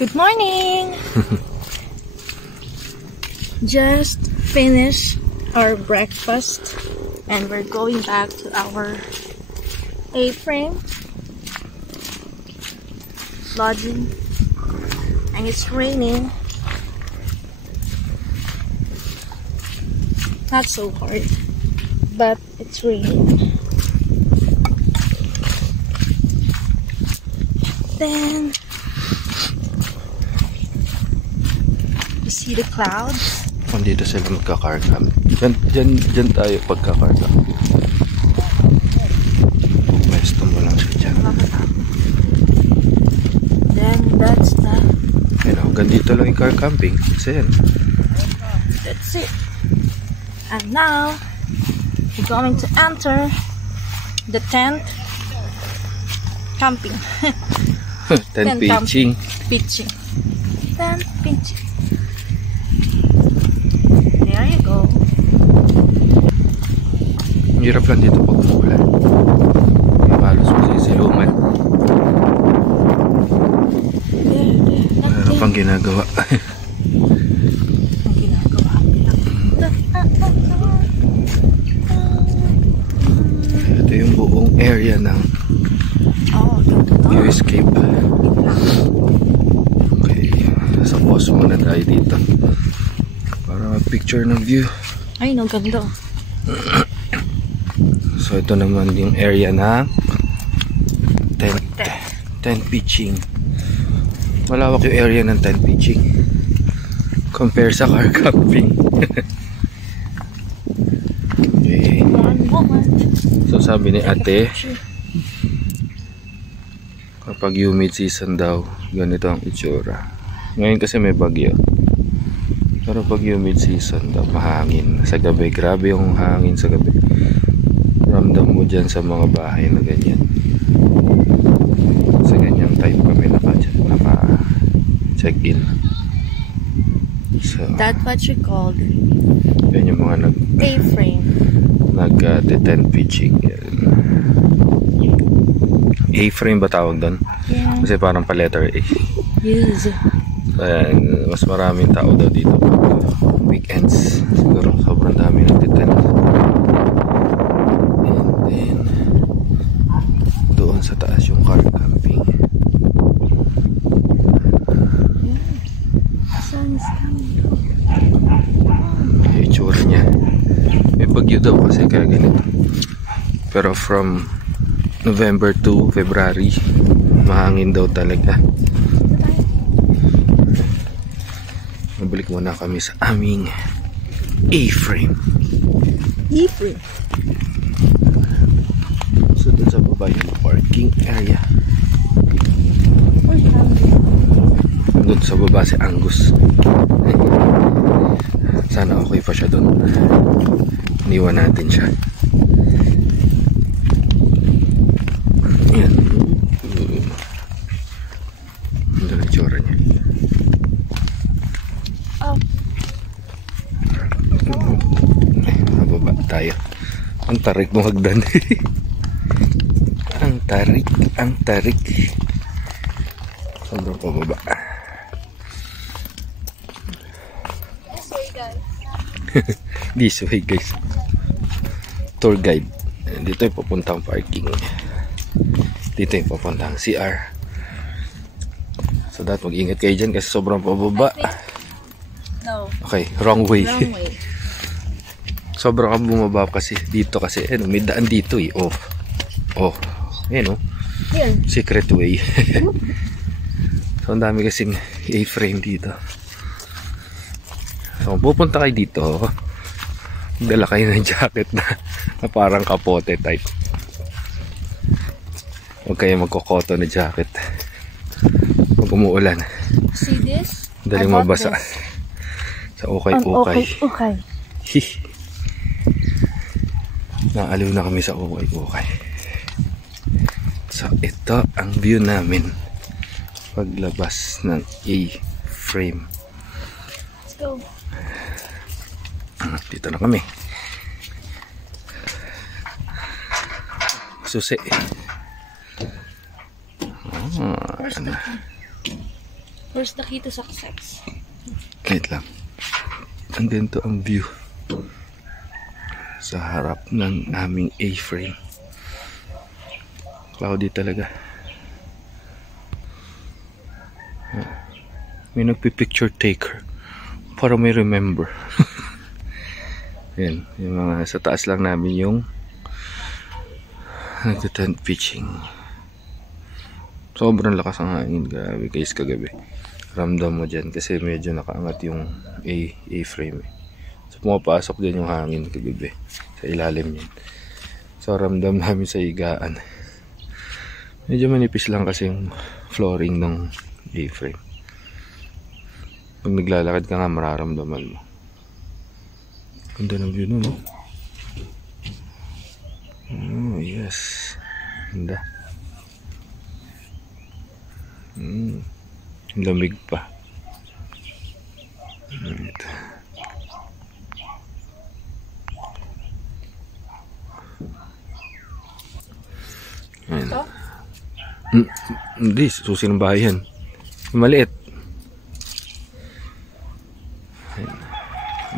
Good morning! Just finished our breakfast and we're going back to our A-frame lodging, and it's raining. Not so hard, but it's raining. Then you see the clouds. Dito sila magkakarga. Diyan tayo pagkakarga. Pwesto mo lang siya dyan. Then that's the... Hanggang dito lang yung car camping. Kasi yan. That's it. And now we're going to enter the tent camping. Tent pitching. Tent pitching. There you go. Hirap lang dito pag umuulan. Halos masisilungan. Meron pang ginagawa. Ito yung buong area ng view escape. Okay, sa pause muna tayo dito para mag-picture ng view. Ay, no, ganda. So ito naman yung area na tent pitching. Malawak yung area ng tent pitching compare sa car camping. Okay. So sabi ni ate, kapag humid season daw, ganito ang itsura. Ngayon kasi may bagyo, pero pag humid season daw, mahangin sa gabi. Grabe yung hangin sa gabi. Ramdam mo dyan sa mga bahay na ganyan. Sa ganyang type kami naka-check-in. So, that's what you called yan yung mga A-frame. Nag-tent pitching. A-frame ba tawag doon? Yeah. Kasi parang pa letter A. Yes. Ayan, mas maraming tao daw dito weekends. Siguro sobrang dami nag-tent. And then doon sa taas yung car camping. Sun is coming. Yung itsura niya. May bagyo daw kasi kaya ganito. Pero from November to February, mahangin daw talaga. Mabalik muna kami sa aming A-frame. A-frame. So dun sa baba yung parking area. Dun sa baba si Angus. Sana okay pa siya dun. Iniwan natin siya. Yan. Ito na itsura niya. Mababa tayo. Ang tarik mo hagdan. Ang tarik. Sobrang pababa. This way guys. Tour guide. Dito yung papuntang parking. Dito yung papuntang CR. So dapat mag-ingat kayo dyan kasi sobrang pababa. No. Okay, wrong way. Wrong way. Sobrang kang bumaba kasi dito kasi may daan dito eh. Oh. Ayan Here. Secret way. So ang dami kasing A-frame dito. So pupunta kayo dito, dala kayo ng jacket na parang kapote type. Huwag kayo magkokoto na jacket pag umuulan. See this? Daling mabasa sa ukay-ukay. Okay. Naaliw na kami sa ukay-ukay. So ito ang view namin paglabas ng A-frame. Let's go. Dito na kami. Susi. Where's the key to success? Wait lang. Andito ang view sa harap ng aming A-frame. Cloudy talaga. May nagpipicture taker para may remember. Yan, yung mga sa taas lang namin yung nagte-tent pitching. Sobrang lakas ang hangin, grabe guys kagabi. Ramdam mo dyan kasi medyo nakaangat yung A-frame eh. So pumapasok din yung hangin kagabi sa ilalim yan. So ramdam namin sa higaan. Medyo manipis lang kasi yung flooring ng A-frame. Pag naglalakad ka nga mararamdaman mo. Ganda ng view nun, no? Oh yes, ganda. Lamig pa. Ito? Hindi, susi ng bahay yan. Maliit.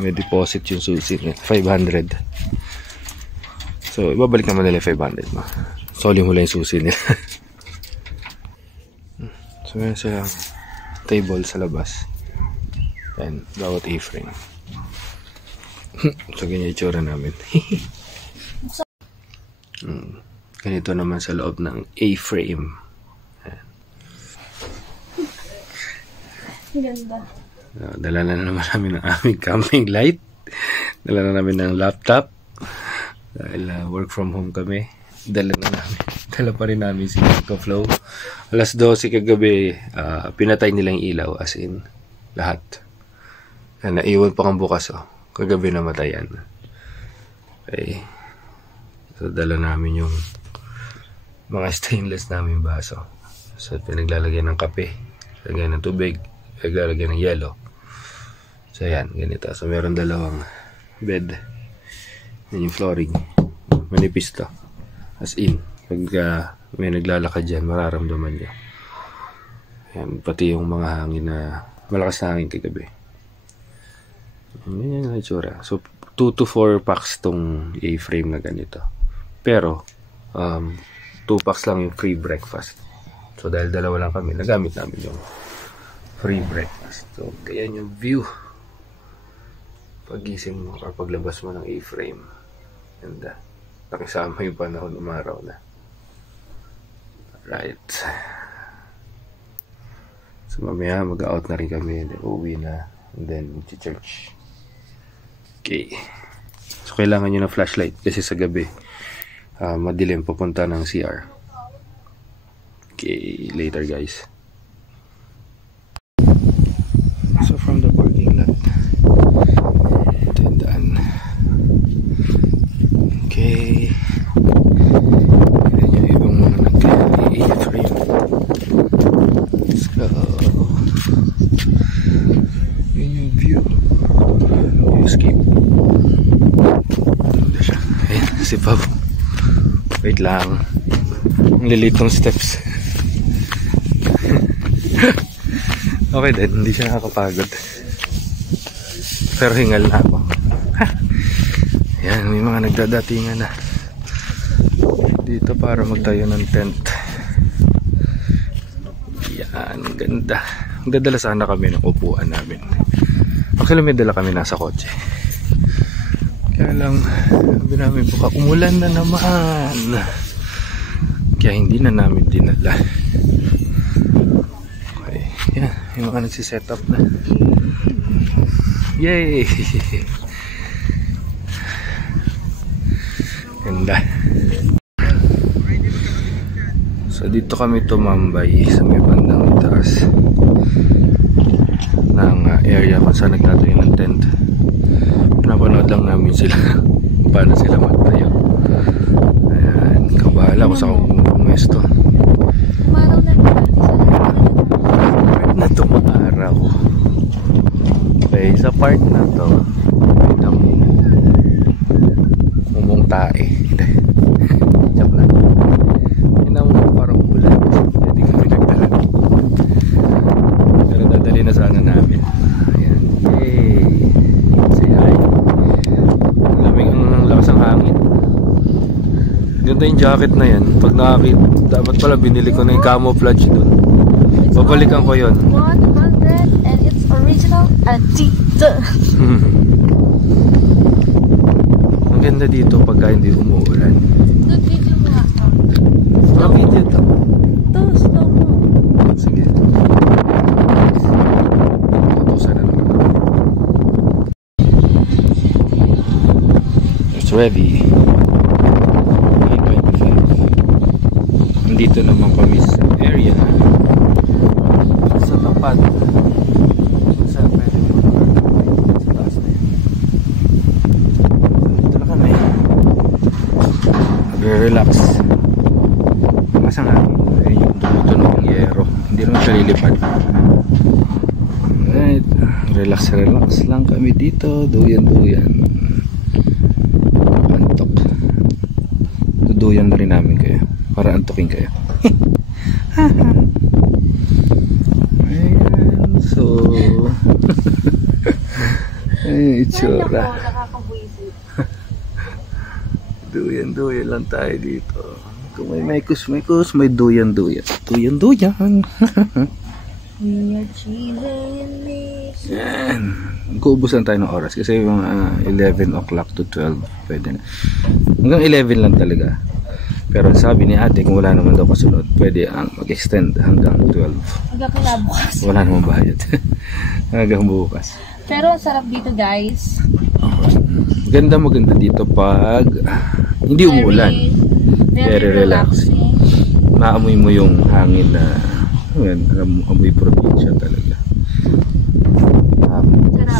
May deposit yung susi niya. 500. So, ibabalik naman nila 500 mo. Soli mo lang yung susi nila. So, meron silang table sa labas. Ayan, bawat A-frame. So, ganyan yung itsura namin. Ganito naman sa loob ng A-frame. Ganda. Dala na naman namin ng aming camping light. Dala na namin ng laptop. Dahil work from home kami. Dala pa rin namin si EcoFlow. Alas 12 kagabi, pinatay nilang ilaw, as in lahat. Naiwan pa kang bukas, oh. Kagabi namatayan. Okay. So dala namin yung mga stainless namin baso. So pinaglalagyan ng kape, lagyan ng tubig, lagyan ng yelo. So yan, ganito. So meron dalawang bed. Yan yung flooring. Manipis to. As in, pag may naglalakad dyan, mararamdaman nyo. Yan, pati yung mga hangin na malakas na hangin kagabi. Yan yung itsura. So 2 to 4 packs tong A-frame na ganito. Pero 2 packs lang yung free breakfast. So dahil dalawa lang kami, nagamit namin yung free breakfast. So kaya yung view pagising mo or paglabas mo ng A-frame. Ganda. Nakisama yung panahon, umaraw na. Right. So mamaya mag-out na rin kami, then uwi na, and then church. Okay. So kailangan nyo ng flashlight kasi sa gabi madilim papunta ng CR. Okay, later guys. So from the parking lot, ito yung daan. Okay. Yan yung ibang mga nag-A-frame. Let's go. Yan yung view. Viewscape. Ganda siya. Ayan, si Pab. Wait lang. Ang lilit ng steps. Okay din, hindi siya nakakapagod. Pero hingal na ako. Yan, may mga nagdadatingan na dito para magtayo ng tent. Yan, ganda. Magdadala sana kami ng upuan namin. Actually may dala kami nasa kotse. Kaya lang, sabi namin baka umulan na naman. Kaya hindi na namin dinala. Okay, yan, yung mga nagsiset up na. Yay! Ganda. So dito kami tumambay sa may bandang itaas ng area kung saan nagtatayo ng tent. Napanood lang namin sila paano sila magtayo. Ayan, kabahala ko sa kumumesto. Umaraw na rin. Na tumaraw. Okay, sa part na to may namumong tae. Joke lang. May namumong parang ulan. Hindi kami nagtayo. Maganda yung jacket na yan. Pag nakakita, dapat pala binili ko na yung camouflage dun. Babalikan ko yun. 100 and it's original Adidas. Ang ganda dito pagka hindi umuulan. Good video mo nga. Mga video to. Ito, slow mo. Sige. Tutusan na naman. It's ready. 9:25. Nandito naman kami sa area sa tapat kung saan pwede mo sa taas na yun. Dito na kami. Nagre-relax. Masang hangin. Ayun yung tumutunog ng yero. Hindi naman siya lilipad. Alright. Relax lang kami dito. Duyan. Antok. Duduyan na rin namin kayo. Para antukin kayo. Ayan. So ay, itsura. Duyan lang tayo dito. Kung may maikus, may duyan. Duyan. We are chilling in this. Yan. Kuubusan tayo ng oras kasi mga 11 o'clock to 12 pwede na. Hanggang 11 lang talaga. Pero sabi ni ate kung wala naman daw kasunod, pwede ang mag-extend hanggang 12. Hanggang kinabukas. Wala naman bayad. Hanggang bukas. Pero ang sarap dito, guys. Maganda dito pag hindi umuulan. Very relaxing. Maamoy mo yung hangin na amoy probinsya talaga. Sarap. Maganda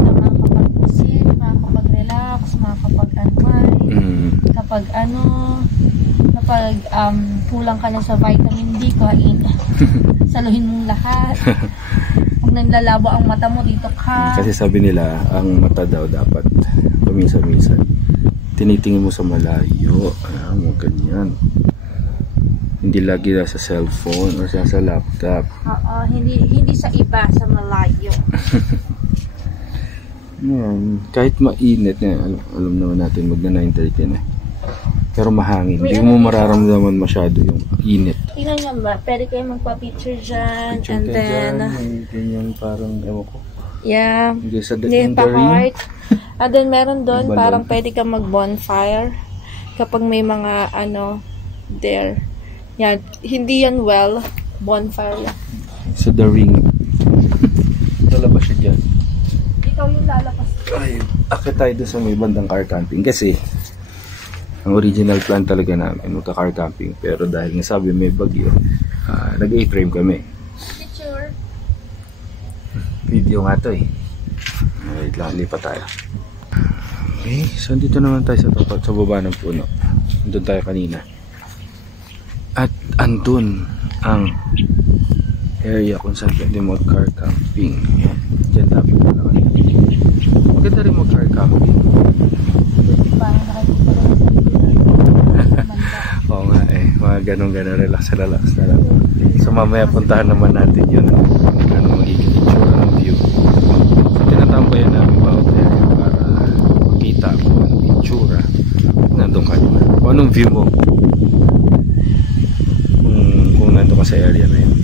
makakapag-isip, makakapag-relax, makakapag-unwind. Kapag kulang ka na sa vitamin D, kain. Saluhin mong lahat. Kung nanlalabo ang mata mo, dito ka. Kasi sabi nila, ang mata daw dapat paminsan-minsan tinitingin mo sa malayo. Mo ganyan. Hindi lagi na sa cellphone o sa laptop. Oo, hindi sa iba, sa malayo. Yan. Kahit mainit alam naman natin magna 9:30 na. Pero mahangin. Hindi mo mararamdaman masyado yung init. Tingnan nyo ba? Pwede kayo magpa-picture dyan. Picture and then, ganyan parang, ewan ko. Yeah. Hindi sa Then, pa-heart. And then, meron doon, Balon. parang pwede kang mag-bonfire. Kapag may mga, there. Yan. Hindi yan bonfire yan. Sa the ring. Lalabas siya dyan. Ikaw yung lalabas. Ay, akit tayo doon sa may bandang car camping. Kasi, ang original plan talaga namin, magka-car camping. Pero dahil nga sabi may bagyo, nag-A-frame kami. Picture. Video nga to eh. Wait lang, lipat tayo. Okay, so dito naman tayo sa baba ng puno. Doon tayo kanina. At andun ang area kung saan pwede mag-car camping. Diyan dapat na lang. Maganda rin mag-car camping. Parang nakikita ko Oo nga eh, mga ganun-ganun, relax na lang. So mamaya puntahan naman natin yun. Ano magiging itsura ng view. So tinatambayan namin bawat area para makita kung anong itsura. Nandun ka naman. Kung anong view mo. Kung nandun ka sa area na yun.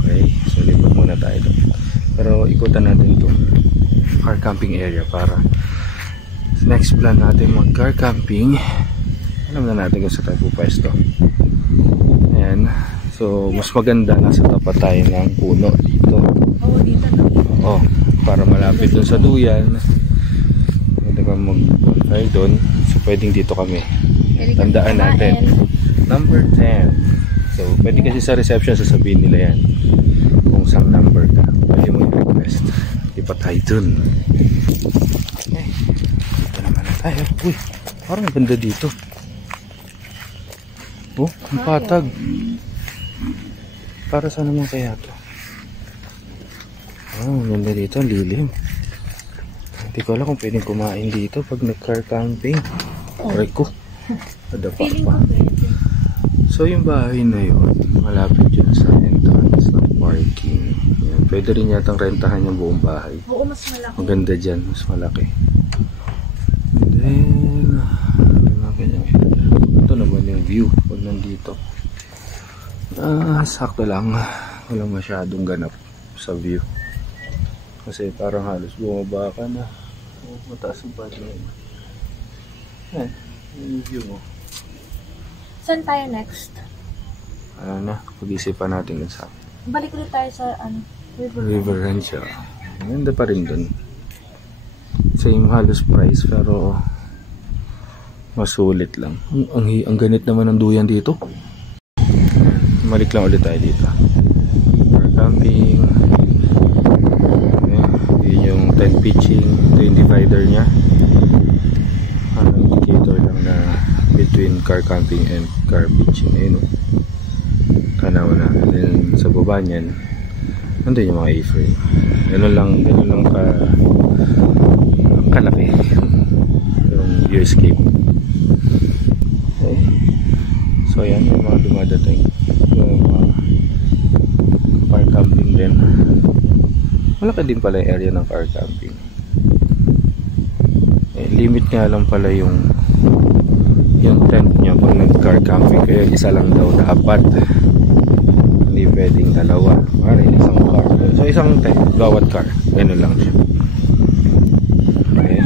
Okay, so lipat muna tayo doon. Pero ikutan natin itong car camping area para next plan natin mag car camping. Alam na natin kung saan tayo pupwesto. Ayan. So, mas maganda nasa tapat tayo ng puno dito. Oo, dito na. Oo. Para malapit dun sa duyan. Pwede kang mag-fire dun. So, pwedeng dito kami. Tandaan natin. Number 10. So, pwede kasi sa reception sasabihin nila yan. Kung saan number ka. Pwede mo i-request. Lipat tayo dun. Okay. Dito naman na tayo. Uy, parang ganda dito. Oh, ang patag. Para saan naman kaya to? Oh, ganda dito, ang lilim. Hindi ko alam kung pwedeng kumain dito pag nag-car camping. Aray ko. Adapa pa. So yung bahay na yun, malapit yun sa entrance ng parking. Yan. Pwede rin yatang rentahan yung buong bahay. Oo, mas malaki. Ang ganda dyan, mas malaki. And then, may mga ganyan. Ito naman. view pag nandito. Sakto lang, walang masyadong ganap sa view kasi parang halos bumaba ka na. Mataas ang pati na yun. Yung view mo. Saan tayo next? Pag-isipan natin dun sa Balik ulit tayo sa River Ranch. Ganda pa rin dun. Same halos price pero masulit lang. Ang ganit naman ng duyan dito. Malik lang ulit tayo dito. For camping. Yun yung tent pitching. Ito yung divider nya. Indicator lang na between car camping and car pitching. Ayun o. Tanaw na. And then sa baba nyan, nandun yung mga A-frame. Ganun lang kalaki yung U-escape. Okay. So yan yung mga dumadating. Yung mga car camping din. Malaki din pala yung area ng car camping. Limit nga lang pala yung tent nya pag nag-car camping kayo, isa lang daw dapat. Hindi pwedeng dalawa. Parang isang car. So isang tent, bawat car. Ganun lang siya. Okay.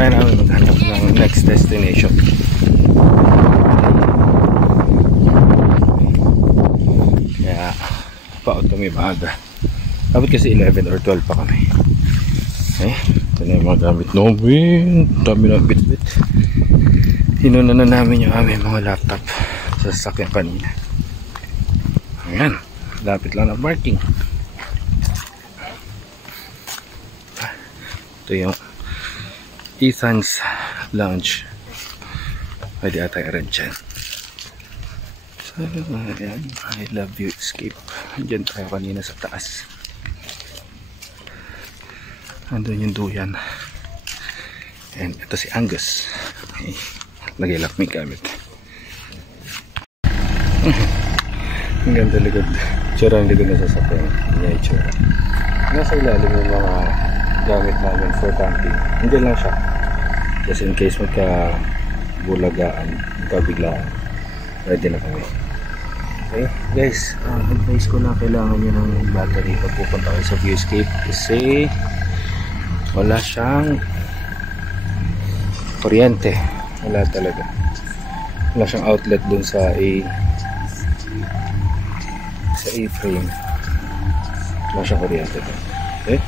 try namin maghanap ng next destination. Kaya paot kami maaga. Dapat kasi 11 or 12 pa kami. Ito na yung mga gamit namin. Dami na bit-bit. Hinuna na namin yung aming mga laptop sa sasakyan kanina. Ayan, lapit lang na parking. Ito yung Ethan's Lounge. Pwede ata i-rent dyan. So, ayan, I love you escape. Diyan tayo kanina sa taas. Andun yung duyan. And ito si Angus. Okay. Nag-ilak may gamit. Ang ganda likod. Tsura ang likod na sasakyan. Yan yung tsura. Nasa ilalim yung mga gamit namin for camping. Hindi lang siya. Just in case magka-bulagaan, magka-biglaan. Ready na kami. Okay guys, advice ko na kailangan nyo ng battery pag pupunta kayo sa Viewscape kasi wala siyang kuryente. Wala talaga. Wala siyang outlet dun sa A-frame. Wala siyang kuryente dun. Okay?